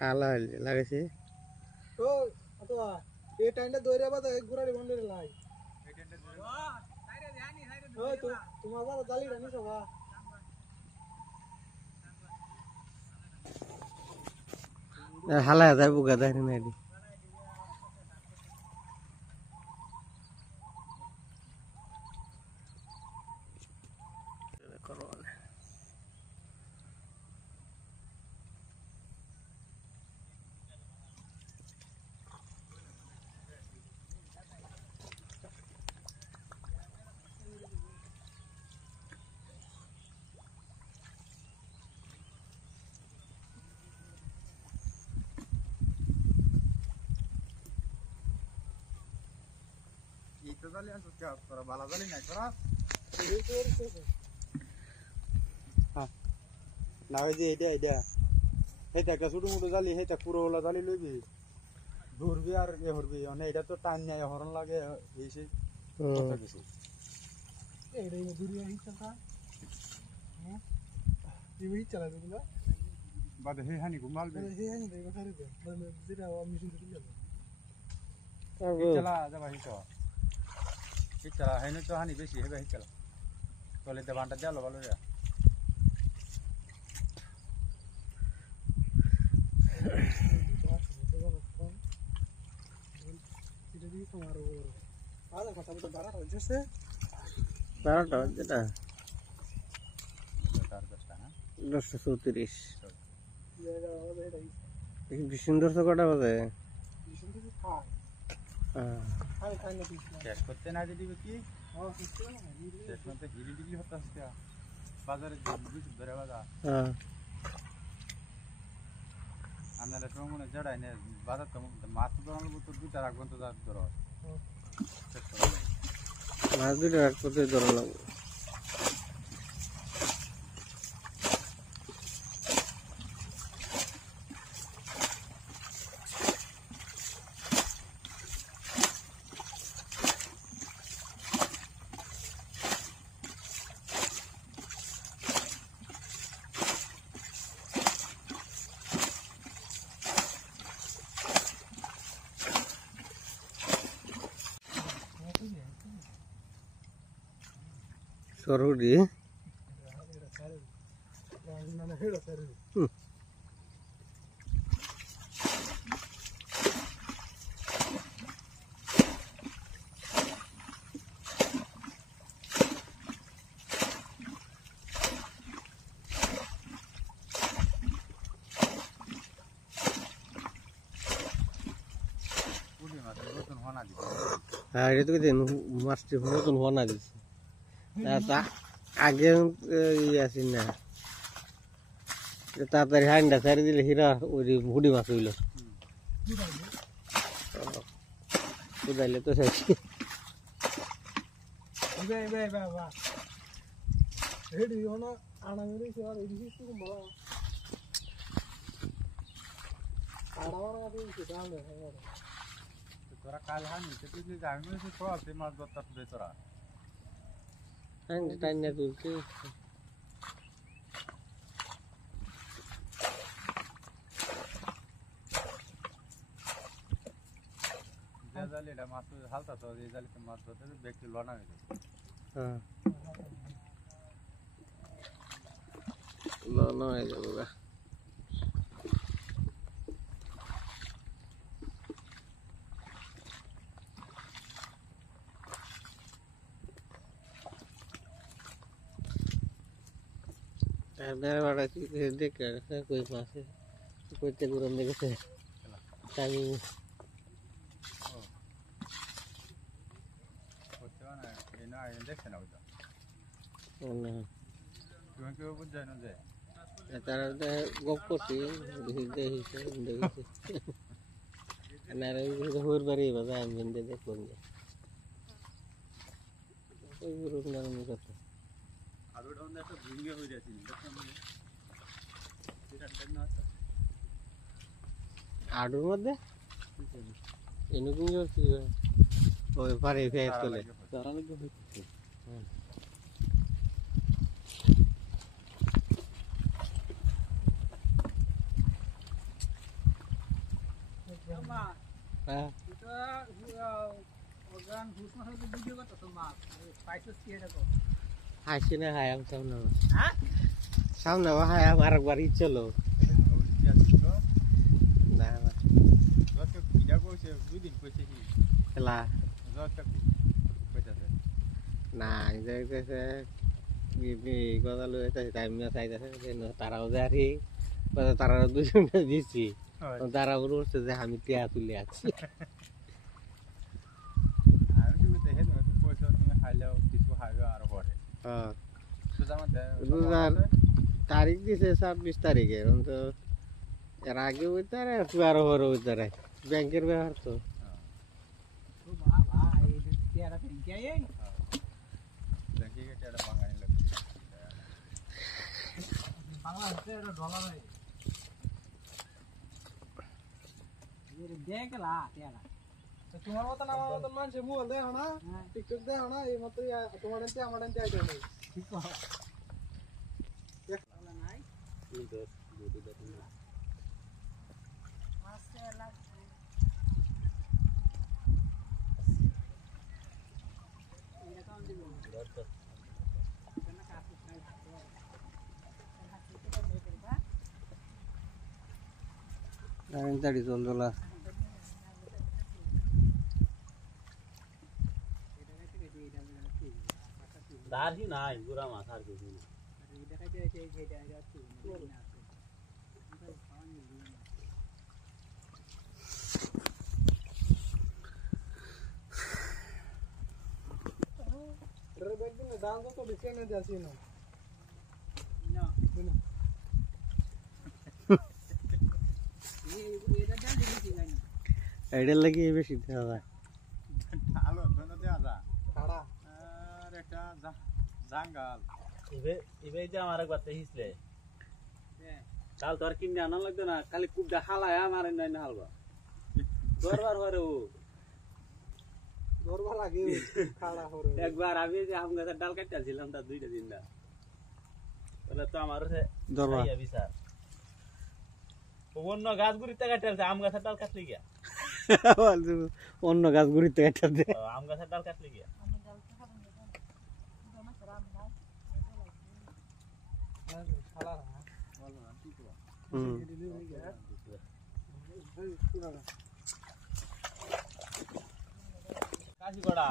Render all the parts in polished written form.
কালা লাগাইছে তো অতবা এই টাইমটা দইরা বাদ গুড়ারি বন্ধরে লাই এই টাইমটা দইরা ও সাইরে ধ্যানি সাইরে ওই তো তোমার বড় জালি রানি সবা হালা যায় বুগা দেয় না এডি itu tali asal siapa? Para bala tali naik keras. না ওই যে এটা এটা একটা ছোট মোটো জালি এটা পুরো ওলা জালি লইবি ধরবি আর এ হরবি মানে এটা তো টান নাই হরন লাগে এইসে কথা কিছু এইটাই দূরিয়া হিচটা হ্যাঁ এই চালা দিগুলো বাদে হে হানি ঘুমাল বে হে হানি দেবা করে দে মানে যেটা মেশিন থেকে যাবে চলা যাবা হিচো হিচলা হেনে তো হানি বেশি হেবে হিচলা তলে দে বান্টা জালো ভালো রে বারোটা যেটা 10:34 সুন্দর তো কটা বাজে শেষ করতে না দিবি কি শেষ করতে হিরি ডিগ্রি হতে আসছে বাজারে ধরে বাজা আপনারা সময় জড়াই না বাজার তো মাছ ধরানো তো দুইটা রাখবেন তো যা ধরো মাছ দুইটা রাখতে ধরা লাগবে সরুড়ি হ্যাঁ এটা তো মাছটি নতুন হওয়া না দিচ্ছে আগে আসি না তাড়াতাড়ি হান্ডা ছাড়ি দিলে হিরা ওই হুডি মাছ হইল বুঝাইলে তো চাইছি তোরা কাল হানি তুই যাবি তো মাছ ধরতে তোরা টাইনা তুলছে জালি এটা মাছ হালতা তো এই জালিতে মাছ ধরতে ব্যক্তি লনা হয়ে যাবে হ্যাঁ লনা হয়ে যাবে দেখে কই মাছে কইতে গরম দেখেছে আমি দেখছে না ওইটা তুমি কেউ বুঝাই না যে তারা গপ করছি দেখেছি হইর বাড়ি বাজা আমি দেখলাম যে ওই গরম নাম কথা আডুর মধ্যে এনুকিং করছি ওই পারে ফেস চলে হ্যাঁ হাসি না হায়াম সামনে সামনে হায়াম আরেকবার ইচ্ছলো না না খেলা না যাইতেছে কথা লইতেছে টাইম না চাইতেছে তারাও যারি তারা দুজনে দিছি তারা বলছে যে আমি টিয়া তুলে আছি তারিখ দিছে 26 তারিখে তো এর আগে হইতে আর একটু আরো বড় হইতে রে ব্যাংকের ব্যবহার তো তোমার মতন আমার মতন মানুষের মোবাইল দেখো না টিকটক দেখো না এই মতো তোমার আমার আইডিয়া নেই দাড়ি চলতলা দাঁড়ি নাই গুড়া মাছ আর কিছু না দাম কত বেশি এনে দিয়েছি না এটার লাগি বেশি দেওয়া যায় আলো ধরে দেওয়া যায় আর একটা জাঙ্গাল এবে যে আমার একবার হিসলে কাল তো আর কিনে আনা লাগবে না খালি কুবটা হালায় আমার নাই না হালবা দরবার হরে ও দরবার লাগে খাড়া হরে একবার আমি যে আম গাছের ডাল কাটতেছিলাম তার 2টা দিন না তাহলে তো আমার দরবার বিচার অন্য গাছ গুড়িতে কাটতেছে আম গাছের ডাল কাটলি গিয়া অন্য গাছ গুড়িতে কাটতে আম গাছের ডাল কাটলি গিয়া কাশি কড়া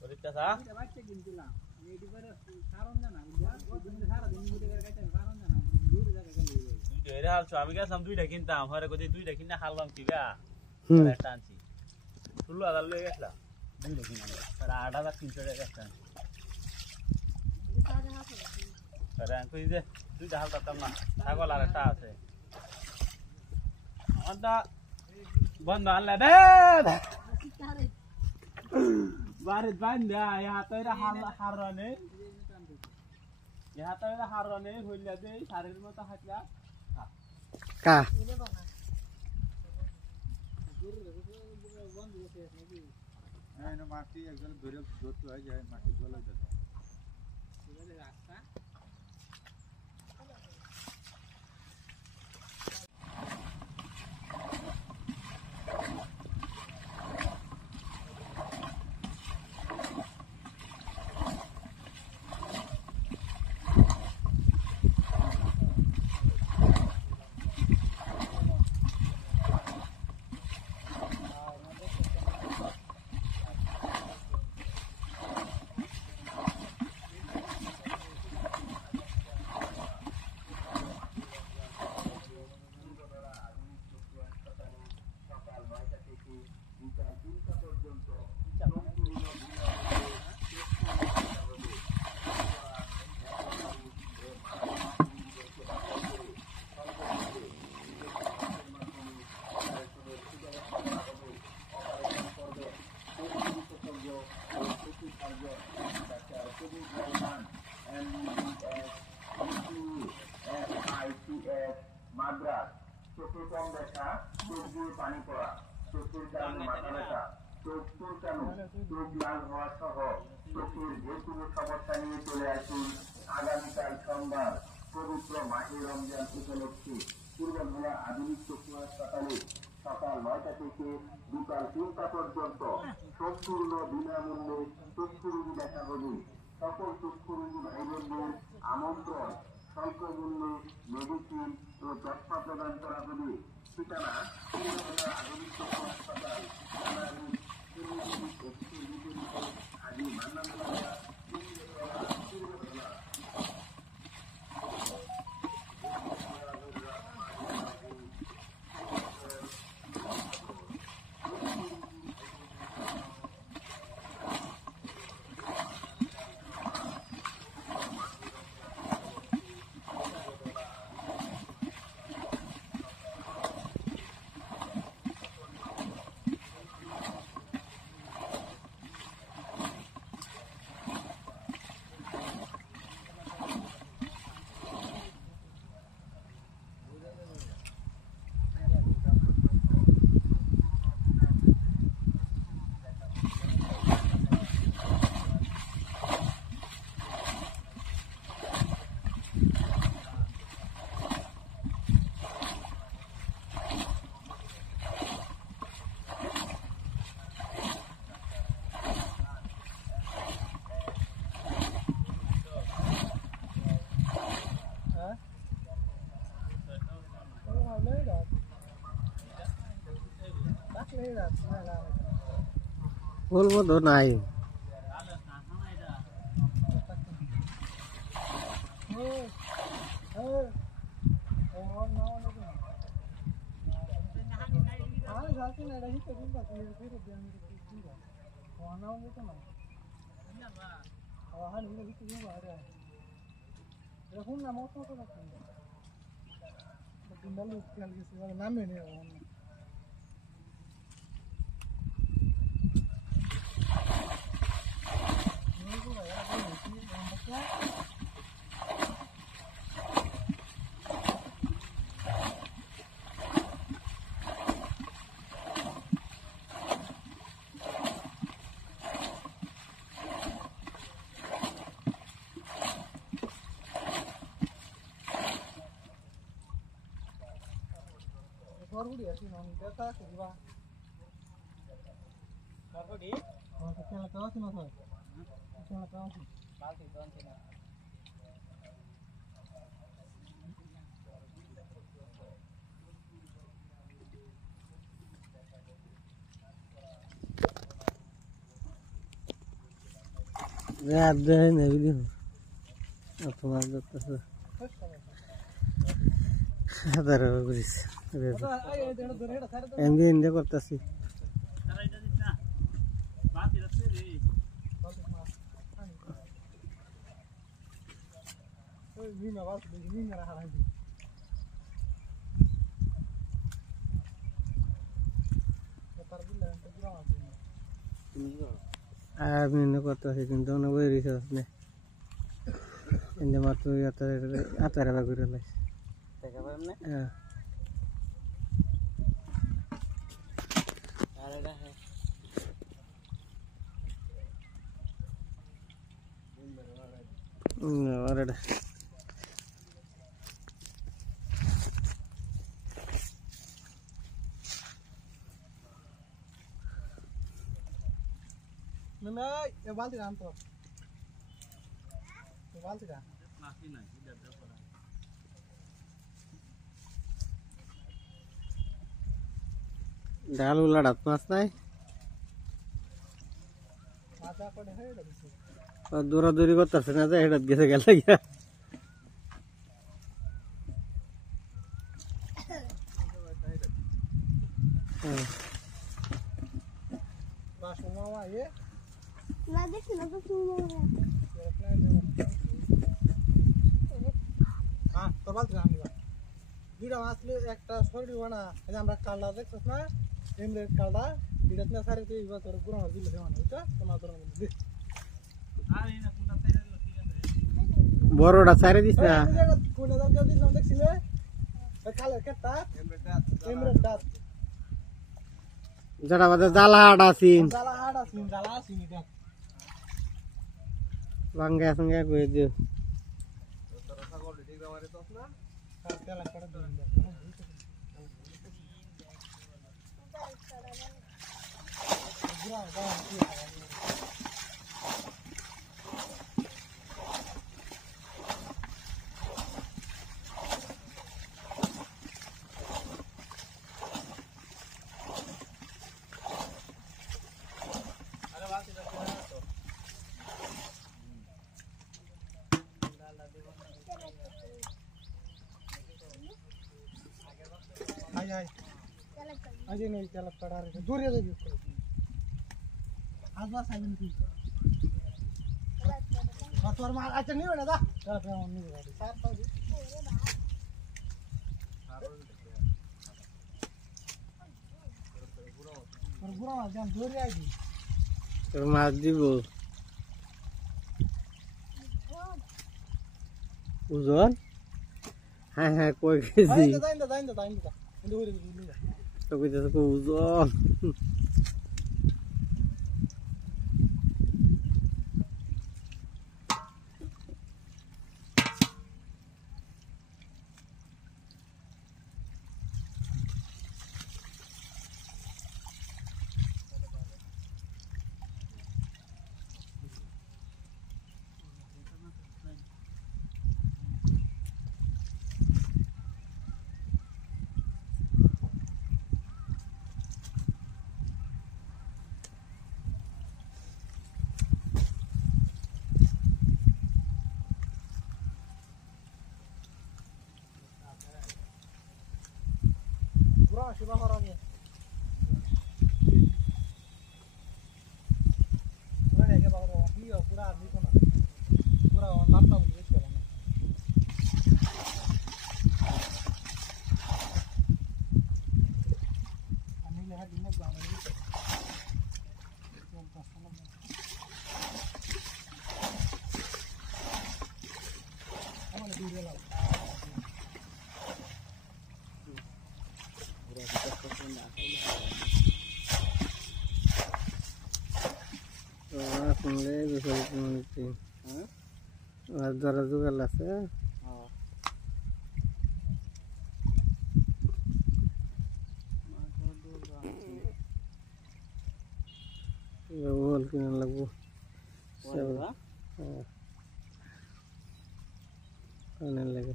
করিতেছা আমি গেছিলাম 2টা কিনতাম হরে কোথায় 2টা কিনে হারলাম কি গা একটা আনছি 16,000 লয়ে গেছিলাম 2টা কিনে 8,300 টাকা একটা আনছি আমি যে 2টা হালতাম না ছাগল আর একটা আছে আমারটা বন্ধ আনলে দে বাড়িত বান্ধা ইহাতে হারনে হইলা দে শাড়ির মতো হাতলা কা মাটি একজন ধরে ধরতে হয় যায় মাটি জলে যেতে মাদ্রাস চোখে কম দেখা চোখ দিয়ে পানি পড়া চোখের কারণে মাথা ব্যথা চোখ চুলকানো চোখ লাল হওয়া সহ চোখের যে কোনো সমস্যা নিয়ে চলে আসুন আগামীকাল সোমবার পবিত্র মাহে রমজান উপলক্ষে পূর্বধলা আধুনিক চক্ষু হাসপাতালে সকাল 9টা থেকে বিকাল 3টা পর্যন্ত সম্পূর্ণ বিনামূল্যে চক্ষুরোগী দেখা হবে। সকল চক্ষুরোগী ভাই বোনদের আমন্ত্রণ। স্বল্পমূল্যে মেডিসিন ও চশমা প্রদান করা হবে। ঠিকানা আধুনিক চক্ষু হাসপাতাল, হাজী মান্নান প্লাজা, বলবো তো নাই নামে নেই Baru dia sih non data kedua. Baru di? Oh, kita tahu sih mas. Kita tahu sih. Pasti tahu sih. Ya ada nih video. Apa ada tuh? Ada guys. এমনি এনজয় করতেছি আমি এনে করতেছি কিন্তু অনেক বই রিসার্চ নেই এনে মাত্র আতারে বাগুরে লাগছে হ্যাঁ Ada. Nana, ya balti kan tuh. Ya balti kan. Dah lu ladat mas nai. Masa apa deh ada di sini. দৌড়াদৌড়ি করতেছে না যে হেডাত গেছে গেল গিয়া দুইটা মাছ একটা সরি বানা আমরা কালটা দেখছিস না এমরে কালটা এটা না সারে তুই তোর গুণ দিলে দেওয়ানো বুঝছো তোমার তোর মধ্যে বড়টা ছাড়ে দিস না কোনে দাও কেউ দিলাম দেখছিলে কালের কেটটা এমরে দাঁত যেটা বাদে জালা হাট আছিন দেখ ভাঙ্গা সঙ্গে কই দিও তোরা ছাগল ঠিক আমারে তোস না তেলা করে দিন अजय नाही त्याला पडार दूर येतो आज वास आहे मी हातवर मार अच्छा नाही वेळा दा त्याला प्रेम नाही गाडी सात पाहिजे पर बुरा जाम दूर आएगी তোর মাছ দিব ওজন হ্যাঁ হ্যাঁ কই কেজি দাইন্দা দূর দূর তো কইতেছে ওজন बुरा शिवा हो रहा है पूरा है क्या बाबा भी पूरा आदमी को ना पूरा नापता हूँ ये चला मैं अनिल है दिन में जाना है हमारे वीडियो ला শুনলে বিষয় আর ধরা জোগাল আছে বল কিনা লাগবো কানে লাগে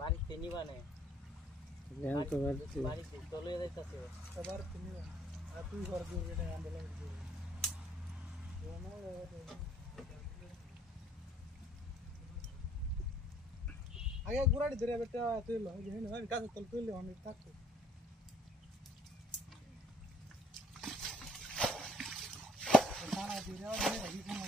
বাড়িতে নিবানে জ্ঞান তো বাড়ছে বাড়িতে চলে যাইতাছে सवार तुम्ही आ तू घर दूर गेले आंदोलन आगे गुराडी धरे बेटा तुला घेऊन होय का चल तुले आम्ही टाकतो खाना दिरे और नाही हवी कोण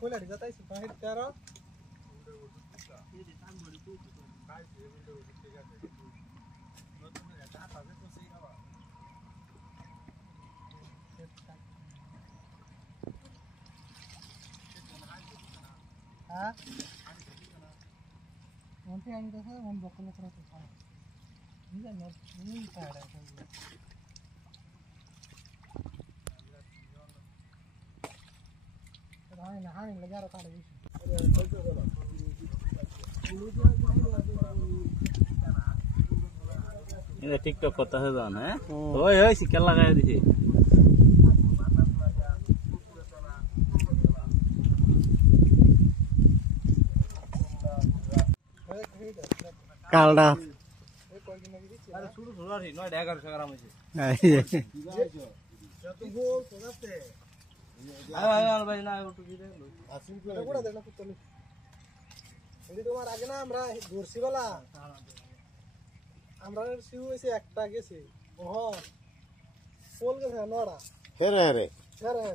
कोला रे जाताय बाहेर करा हां कोणते आणि कसं मन बकल करत होता मी जाणार मी काढायचं हां लगा रहा था এটা টিকটক করতে হবে জান হ্যাঁ ওই ওই শিকার লাগাই দিছি কালডা আরে শুরু শুরু 9 গ্রাম হইছে तू बोल कोणाते আয় ভাই না ওটু দিলে আসিন করে কোড়া দেনা কুতলি এদি তোমার আগে না আমরা দর্শিবালা আমরা সিউ হইছে একটা গেছে ওহ পোল গেছে নড়া হেরে হেরে আরে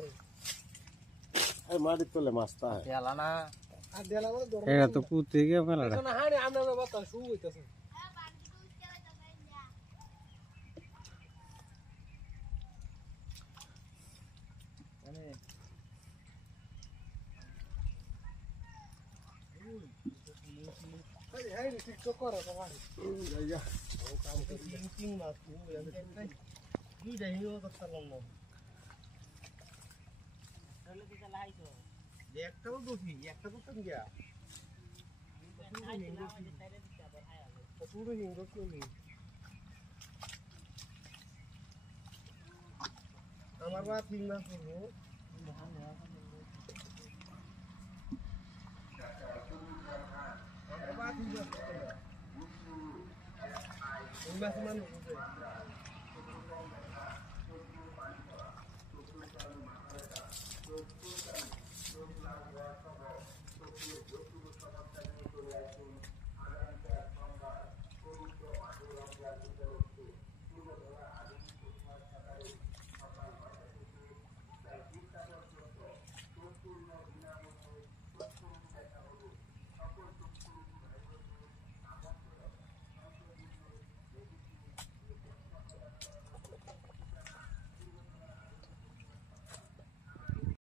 এই মাটি তোলে মাছটা খেলা না আর দেলা না দর এটা তো কুতে গিয়ে মেলাটা না হানি আমরা বাতা শু হইতাছে हाय टिकटॉक करा तुम्हारी जा काम कर तीन मास तू या दुई जाई हो तो चलन হলে দিতে লাইছো একটাও দোষী একটা তো তুমি গিয়া পুরো হিংস করলি আমার বা 3 মাস হলো আমার বা 3 মাস হলো 3 মাস মানে বুঝে